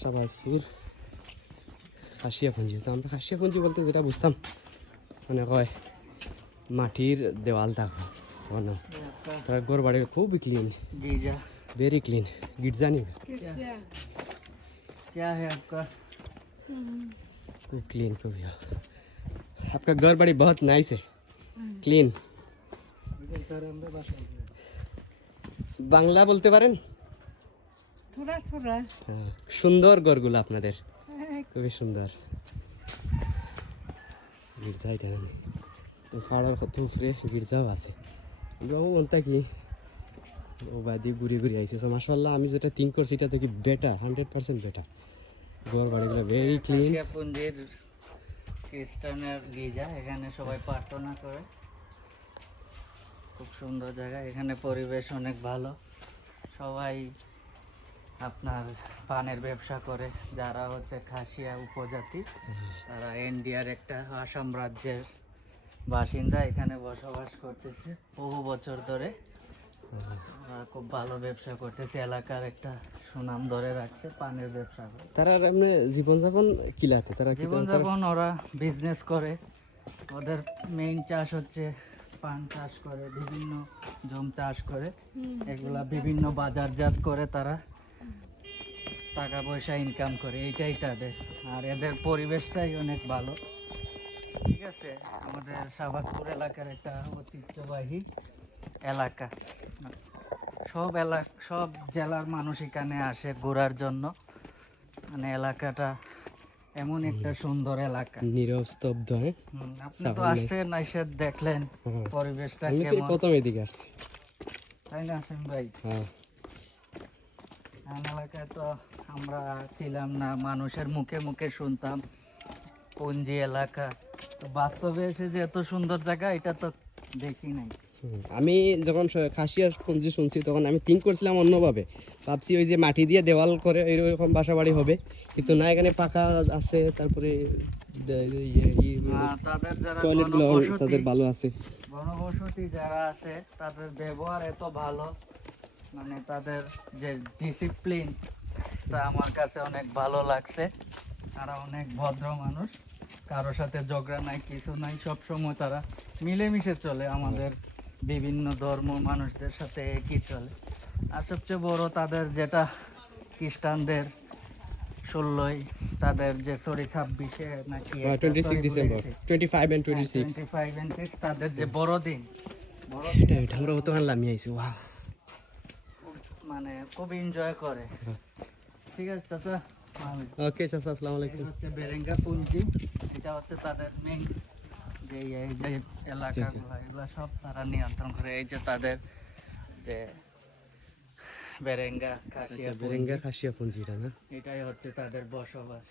শাহবাজপুর খাসিয়াপুঞ্জি। তো আমরা খাসিয়াপুঞ্জি বলতে যেটা বুঝতাম মানে কয় মাটির দেওয়াল থাকো তার ঘর বাড়ি খুবই ক্লিন, वेरी क्लीन। गिरजा नहीं क्या है आपका? खूब क्लीन खूब है। आपका घर बड़ी बहुत नाइस है, क्लीन। বাংলা বলতে পারেন? थोड़ा थोड़ा। হ্যাঁ, সুন্দর ঘরগুলো আপনাদের, খুবই সুন্দর। গির্জা এটা নেই তো পাড়ার কত ফ্রেশ গির্জাও আছে। ব্রহ্ম মনটা কি ও বাদি ঘুরে ঘুরে আইসে। সো মাশাআল্লাহ আমি যেটা থিঙ্ক করছি এটা থেকে বেটার, 100% বেটার। ঘর বাড়িগুলো ভেরি ক্লিন। খাসিয়াপুঞ্জির খ্রিস্টানের গির্জা, এখানে সবাই প্রার্থনা করে। খুব সুন্দর জায়গা, এখানে পরিবেশ অনেক ভালো। সবাই আপনার পানের ব্যবসা করে, যারা হচ্ছে খাসিয়া উপজাতি, তারা ইন্ডিয়ার একটা আসাম রাজ্যের বাসিন্দা, এখানে বসবাস করতেছে বহু বছর ধরে। খুব ভালো ব্যবসা করতেছে, এলাকার একটা সুনাম ধরে রাখছে, পানের ব্যবসা করে। তারা এমনি জীবনযাপন কিলাতে তারা জীবনযাপন ওরা বিজনেস করে। ওদের মেইন চাষ হচ্ছে পান চাষ করে, বিভিন্ন জম চাষ করে, এগুলা বিভিন্ন বাজারজাত করে তারা টাকা পয়সা ইনকাম করে, এইটাই তাদের। আর এদের পরিবেশটাই অনেক ভালো। ঠিক আছে, আমাদের শাহবাজপুর এলাকার একটা ঐতিহ্যবাহী এলাকা। সব জেলার মানুষ এখানে আসে ঘোরার জন্য। মানে এলাকাটা এমন একটা সুন্দর এলাকা, নীরব স্তব্ধ। হ্যাঁ, আপনি তো আসছেন, এসে দেখলেন পরিবেশটা আমি কেমন, প্রথম এদিকে আসছি, তাই না আসেন ভাই? হ্যাঁ। এলাকায় তো আমরা ছিলাম না, মানুষের মুখে মুখে শুনতাম পুঞ্জি এলাকা, তো বাস্তবে এসে যে এত সুন্দর জায়গা এটা তো দেখি নাই। আমি যখন খাসিয়াপুঞ্জি শুনছি তখন আমি থিঙ্ক করছিলাম অন্যভাবে, ভাবছি ওই যে মাটি দিয়ে দেওয়াল করে এরকম বাসা বাড়ি হবে, কিন্তু না, এখানে পাকা আছে, তারপরে তাদের যারা টয়লেটগুলো তাদের ভালো আছে। ঘনবসতি যারা আছে তাদের ব্যবহার এত ভালো, মানে তাদের যে ডিসিপ্লিন, তা আমার কাছে অনেক ভালো লাগছে। তারা অনেক ভদ্র মানুষ, কারোর সাথে ঝগড়া নাই, কিছু নাই, সব সময় তারা মিলেমিশে চলে, আমাদের বিভিন্ন ধর্ম মানুষদের সাথে একই চলে। আর সবচেয়ে বড় তাদের যেটা খ্রিস্টানদের 16ই তাদের যে 26-এ নাকি 26 ডিসেম্বর, 25 and 26 25 and 6 তাদের যে বড়দিন, এটা আমরা অতখান লামি আইছি। ওয়াও, মানে খুব এনজয় করে। ঠিক আছে চাচা, ওকে চাচা, আসসালামু আলাইকুম। এটা হচ্ছে বেরেঙ্গা পুঞ্জি, এটা হচ্ছে তাদের মেইন যে এই যে এলাকাগুলো, এগুলো সব তারা নিয়ন্ত্রণ করে। এই যে তাদের যে বেরেঙ্গা খাসিয়া বেরেঙ্গা খাসিয়াপুঞ্জি, এটা না? এটাই হচ্ছে তাদের বসবাস।